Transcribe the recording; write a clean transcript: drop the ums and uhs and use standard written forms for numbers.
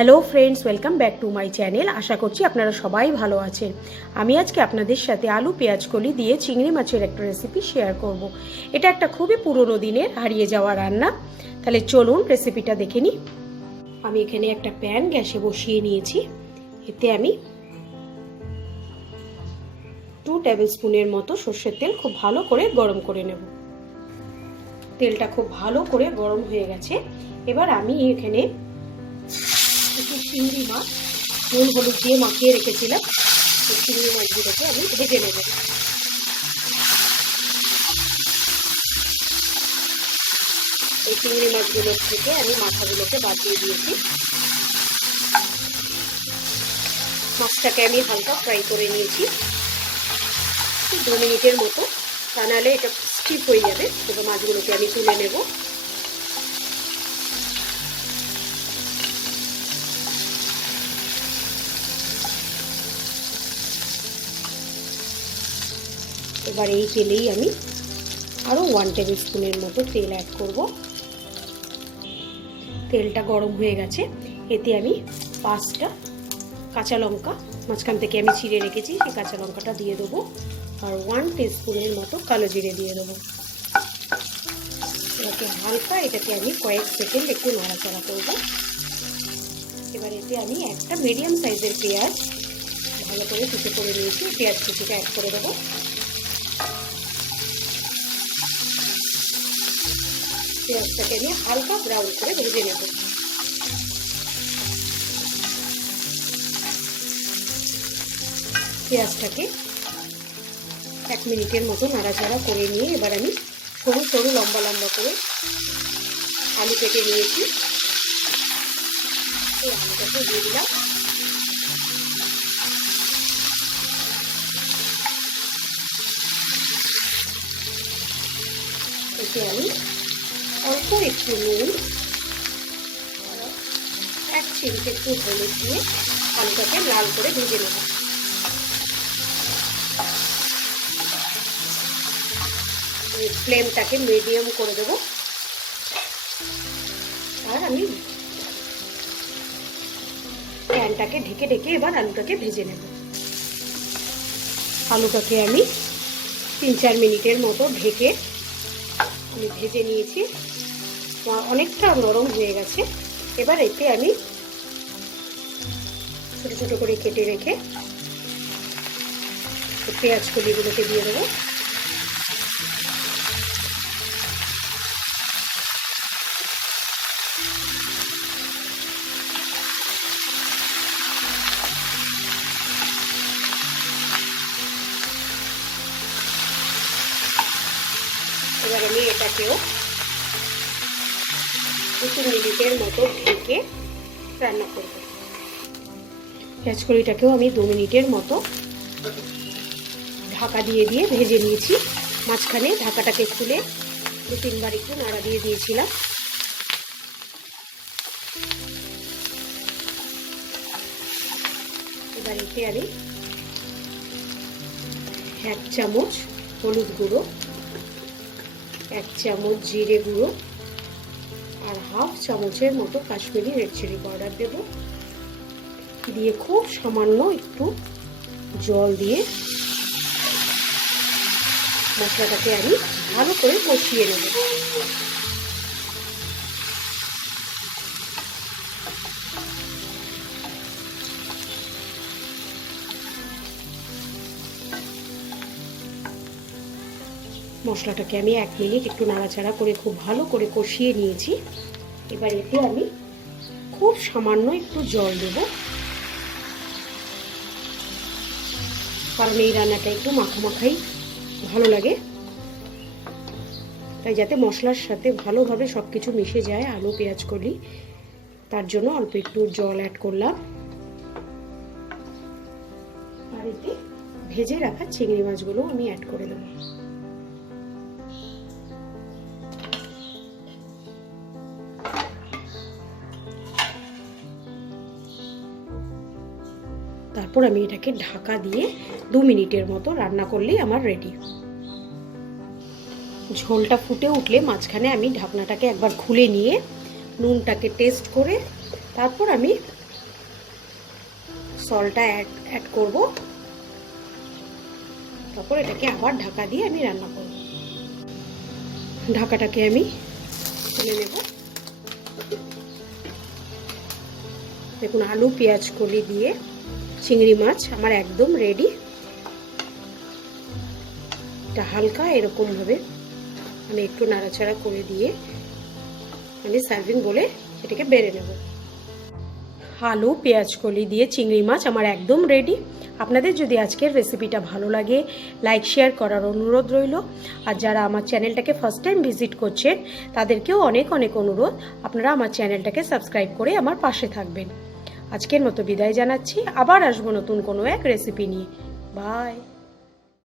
Hello friends, welcome back to my channel. আশা করছি আপনারা সবাই ভালো আছেন। আমি আজকে আপনাদের সাথে আলু পেঁয়াজ কলি দিয়ে চিংড়ি মাছের একটা রেসিপি শেয়ার করব। এটা একটা খুবই পুরনো দিনের হারিয়ে যাওয়া রান্না। তাহলে চলুন রেসিপিটা দেখে নিই। আমি এখানে একটা প্যান গ্যাসে বসিয়ে নিয়েছি। এতে আমি 2 টেবিল স্পুনের মতো সর্ষের তেল খুব ভালো করে গরম করে নেব। তেলটা খুব ভালো করে গরম হয়ে গেছে। এবার আমি এখানে একটু চিংড়ি মাছ নুন হলুদ দিয়ে মাখিয়ে রেখেছিলাম। এই চিংড়ি মাছগুলোকে আমি ভেজে নেব। এই চিংড়ি মাছগুলোর থেকে আমি মাথাগুলোকে বাদ দিয়ে দিয়েছি। মাছটাকে আমি হালকা ফ্রাই করে নিয়েছি 2 মিনিটের মতো, তা নাহলে এটা স্টিপ হয়ে যাবে। তবে মাছগুলোকে আমি তুলে নেব। এবার এই তেলেই আমি আরও 1 টেবিল স্পুনের মতো তেল অ্যাড করব। তেলটা গরম হয়ে গেছে। এতে আমি 5টা কাঁচা লঙ্কা মাঝখান থেকে আমি ছিঁড়ে রেখেছি, সেই কাঁচা লঙ্কাটা দিয়ে দেবো। আর 1 টিস্পুনের মতো কালো জিরে দিয়ে দেবো। এটাকে হালকা এটাকে আমি কয়েক সেকেন্ড একটু নাড়াচাড়া করব। এবার এতে আমি একটা মিডিয়াম সাইজের পেঁয়াজ ভালো করে কুচি করে নিয়েছি, পেঁয়াজ কুচিটা অ্যাড করে দেবো। পেঁয়াজটাকে আমি হালকা ব্রাউন করে ভেজে নেব। পেঁয়াজটাকে 1 মিনিটের মতো নাড়াচাড়া করে নিয়ে এবার আমি সরু সরু লম্বা লম্বা করে আলু কেটে নিয়েছি। এই আলুটাকে দিয়ে দিলাম। এতে আমি অল্প একটু নুন, 1 চিমটে একটু হলুদ দিয়ে আলুটাকে লাল করে ভেজে নেব। ফ্লেমটাকে মিডিয়াম করে দেবো। আর আমি প্যানটাকে ঢেকে ঢেকে এবার আলুটাকে ভেজে নেব। আলুটাকে আমি 3-4 মিনিটের মতো ঢেকে আমি ভেজে নিয়েছি। অনেকটা নরম হয়ে গেছে। এবার এতে আমি ছোট ছোট করে কেটে রেখে পেঁয়াজ কলিগুলোকে দিয়ে দেবো। এবার আমি এটাকেও 2-3 মিনিটের মতো ঢেকে রান্না করব। পেঁয়াজ কলিটাকেও আমি 2 মিনিটের মতো ঢাকা দিয়ে দিয়ে ভেজে নিয়েছি। মাঝখানে ঢাকাটাকে খুলে 2-3 বার একটু নাড়া দিয়ে দিয়েছিলাম। এবার এতে আমি 1 চামচ হলুদ গুঁড়ো, 1 চামচ জিরে গুঁড়ো আর 1/2 চামচের মতো কাশ্মীরি রেড চিলি পাউডার দেব। দিয়ে খুব সামান্য একটু জল দিয়ে মশলাটাকে আমি ভালো করে কষিয়ে নেব। মশলাটাকে আমি 1 মিনিট একটু নাড়াচাড়া করে খুব ভালো করে কষিয়ে নিয়েছি। এবার এতে আমি খুব সামান্য একটু জল দেব, কারণ এই রান্নাটা একটু মাখামাখাই ভালো লাগে। তাই যাতে মশলার সাথে ভালোভাবে সব কিছু মিশে যায় আলু পেঁয়াজ কলি, তার জন্য অল্প একটু জল অ্যাড করলাম। আর এতে ভেজে রাখা চিংড়ি মাছগুলো আমি অ্যাড করে দেবো। তারপর আমি এটাকে ঢাকা দিয়ে 2 মিনিটের মতো রান্না করলেই আমার রেডি। ঝোলটা ফুটে উঠলে মাঝখানে আমি ঢাকনাটাকে একবার খুলে নিয়ে নুনটাকে টেস্ট করে তারপর আমি সল্টটা অ্যাড করব। তারপর এটাকে আবার ঢাকা দিয়ে আমি রান্না করব। ঢাকাটাকে আমি খুলে নেব। দেখুন আলু পেঁয়াজ কলি দিয়ে চিংড়ি মাছ আমার একদম রেডি। এটা হালকা এরকমভাবে আমি একটু নাড়াচাড়া করে দিয়ে আমি সার্ভিং বলে এটাকে বেড়ে নেব। আলু পেঁয়াজ কলি দিয়ে চিংড়ি মাছ আমার একদম রেডি। আপনাদের যদি আজকের রেসিপিটা ভালো লাগে লাইক শেয়ার করার অনুরোধ রইল। আর যারা আমার চ্যানেলটাকে ফার্স্ট টাইম ভিজিট করছেন তাদেরকেও অনেক অনেক অনুরোধ, আপনারা আমার চ্যানেলটাকে সাবস্ক্রাইব করে আমার পাশে থাকবেন। আজকের মতো বিদায় জানাচ্ছি, আবার আসবো নতুন কোনো এক রেসিপি নিয়ে। বাই।